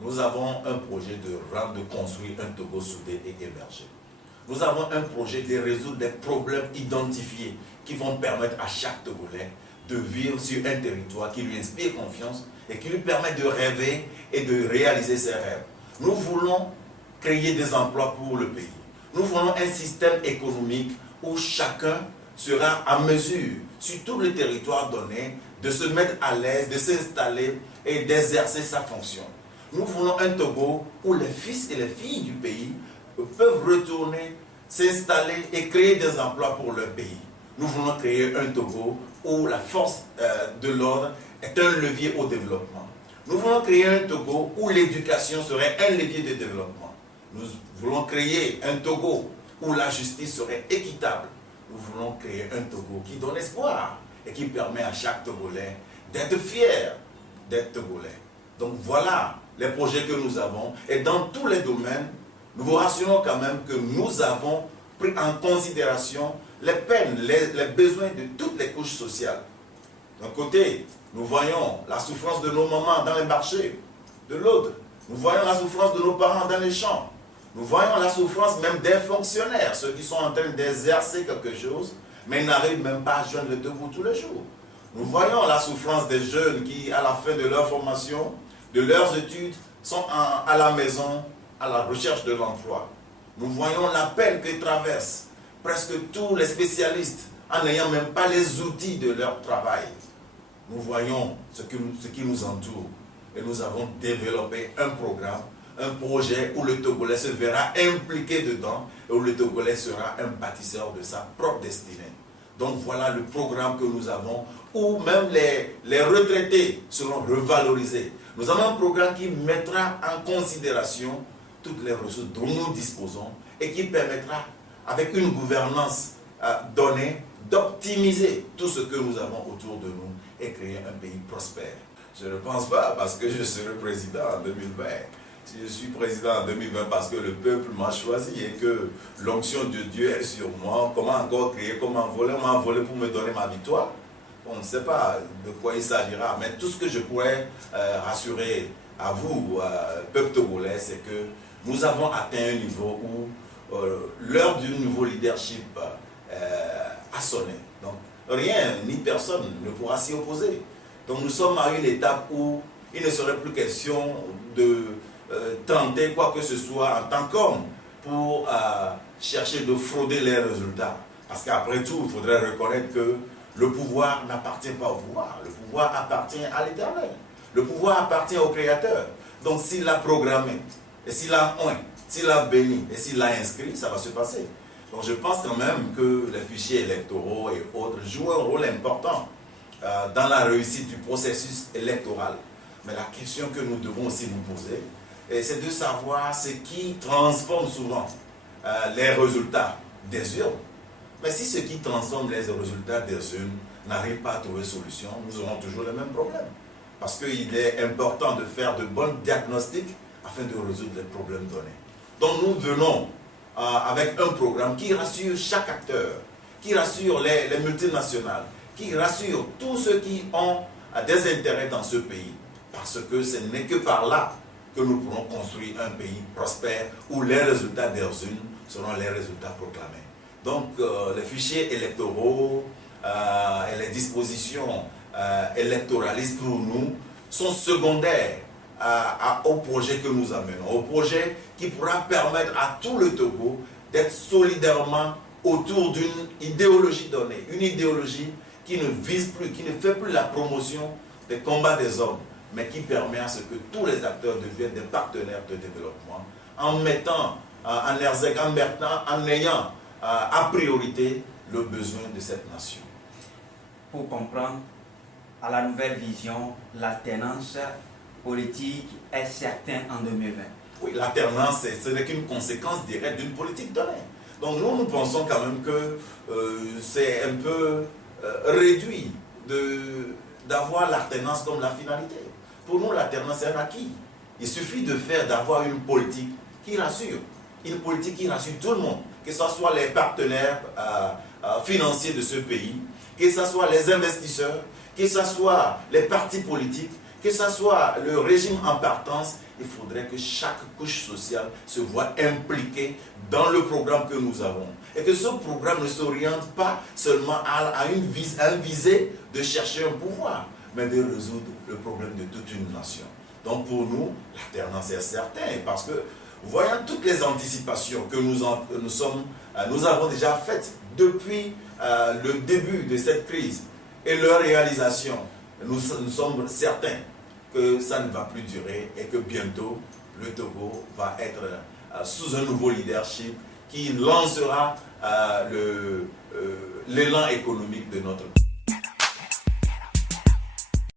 Nous avons un projet de construire un Togo soudé et émergé. Nous avons un projet de résoudre des problèmes identifiés qui vont permettre à chaque Togolais de vivre sur un territoire qui lui inspire confiance et qui lui permet de rêver et de réaliser ses rêves. Nous voulons créer des emplois pour le pays. Nous voulons un système économique où chacun sera en mesure, sur tout le territoire donné, de se mettre à l'aise, de s'installer et d'exercer sa fonction. Nous voulons un Togo où les fils et les filles du pays peuvent retourner, s'installer et créer des emplois pour leur pays. Nous voulons créer un Togo où la force de l'ordre est un levier au développement. Nous voulons créer un Togo où l'éducation serait un levier de développement. Nous voulons créer un Togo où la justice serait équitable. Nous voulons créer un Togo qui donne espoir et qui permet à chaque Togolais d'être fier d'être Togolais. Donc voilà les projets que nous avons. Et dans tous les domaines, nous vous rassurons quand même que nous avons pris en considération les peines, les besoins de toutes les couches sociales. D'un côté, nous voyons la souffrance de nos mamans dans les marchés. De l'autre, nous voyons la souffrance de nos parents dans les champs. Nous voyons la souffrance même des fonctionnaires, ceux qui sont en train d'exercer quelque chose, mais n'arrivent même pas à joindre le debout tous les jours. Nous voyons la souffrance des jeunes qui, à la fin de leur formation, de leurs études, sont à la maison, à la recherche de l'emploi. Nous voyons la peine que traversent presque tous les spécialistes en n'ayant même pas les outils de leur travail. Nous voyons ce qui nous entoure et nous avons développé un programme, un projet où le Togolais se verra impliqué dedans et où le Togolais sera un bâtisseur de sa propre destinée. Donc voilà le programme que nous avons où même les retraités seront revalorisés. Nous avons un programme qui mettra en considération toutes les ressources dont nous disposons et qui permettra, avec une gouvernance donnée, d'optimiser tout ce que nous avons autour de nous et créer un pays prospère. Je ne pense pas parce que je serai président en 2020. Si je suis président en 2020 parce que le peuple m'a choisi et que l'onction de Dieu est sur moi, comment encore créer, comment voler, on m'a volé pour me donner ma victoire. On ne sait pas de quoi il s'agira, mais tout ce que je pourrais rassurer à vous, peuple togolais, c'est que nous avons atteint un niveau où l'heure du nouveau leadership a sonné. Donc rien ni personne ne pourra s'y opposer. Donc nous sommes à une étape où il ne serait plus question de tenter quoi que ce soit en tant qu'homme pour chercher de frauder les résultats. Parce qu'après tout, il faudrait reconnaître que le pouvoir n'appartient pas au pouvoir. Le pouvoir appartient à l'Éternel. Le pouvoir appartient au Créateur. Donc s'il l'a programmé, et s'il l'a oint, s'il l'a béni, et s'il l'a inscrit, ça va se passer. Donc je pense quand même que les fichiers électoraux et autres jouent un rôle important dans la réussite du processus électoral. Mais la question que nous devons aussi nous poser, c'est de savoir ce qui transforme souvent les résultats des urnes. Mais si ce qui transforme les résultats des urnes n'arrive pas à trouver solution, nous aurons toujours les mêmes problèmes. Parce qu'il est important de faire de bons diagnostics afin de résoudre les problèmes donnés. Donc nous venons avec un programme qui rassure chaque acteur, qui rassure les multinationales, qui rassure tous ceux qui ont des intérêts dans ce pays. Parce que ce n'est que par là que nous pourrons construire un pays prospère où les résultats des urnes seront les résultats proclamés. Donc les fichiers électoraux et les dispositions électoralistes pour nous sont secondaires au projet que nous amenons, au projet qui pourra permettre à tout le Togo d'être solidairement autour d'une idéologie donnée, une idéologie qui ne vise plus, qui ne fait plus la promotion des combats des hommes, mais qui permet à ce que tous les acteurs deviennent des partenaires de développement, en mettant en ayant à priorité le besoin de cette nation. Pour comprendre, à la nouvelle vision, l'alternance politique est certaine en 2020. Oui, l'alternance, ce n'est qu'une conséquence directe d'une politique donnée. Donc nous pensons quand même que c'est un peu réduit d'avoir l'alternance comme la finalité. Pour nous, l'alternance est un acquis. Il suffit d'avoir une politique qui rassure. Une politique qui rassure tout le monde, que ce soit les partenaires financiers de ce pays, que ce soit les investisseurs, que ce soit les partis politiques, que ce soit le régime en partance, il faudrait que chaque couche sociale se voit impliquée dans le programme que nous avons. Et que ce programme ne s'oriente pas seulement à une visée de chercher un pouvoir, mais de résoudre le problème de toute une nation. Donc pour nous, l'alternance est certaine, parce que voyant toutes les anticipations que nous avons déjà faites depuis le début de cette crise et leur réalisation, nous sommes certains que ça ne va plus durer et que bientôt le Togo va être sous un nouveau leadership qui lancera l'élan économique de notre pays.